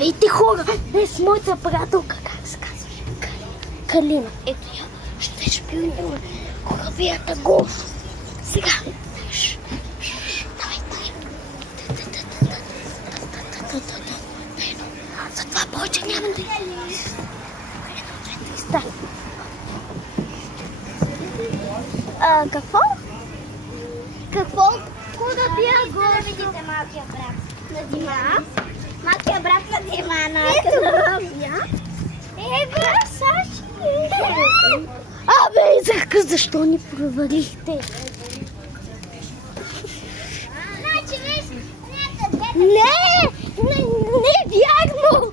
Здравейте, хора! Днес моята приятелка, как се казваше? Калина. Ето я. Ще шпионираме корабията Голф. Сега. Давайте. Затова повече няма да какво? Какво? Корабия Голф. Да видите малкия брат на Дима. Малкия брат на Дима на корабия. Ева, Саши! Абе, Изака, защо ни провалихте? Значи, не вярно!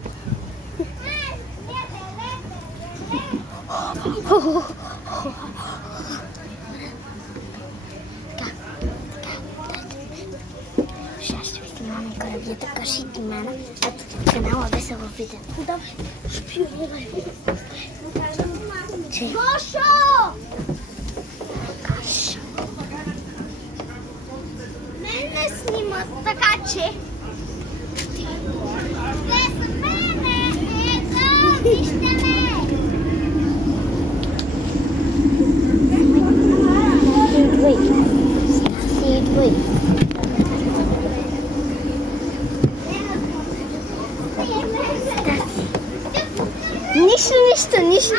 Ще ви снимаме корабията, кажите мене. Ето канала Весело видео. Давай, шпионирай. Гошо! Мен не снимат, така че... Те са мене! Ето, вижте ме! Идвай. Нищо.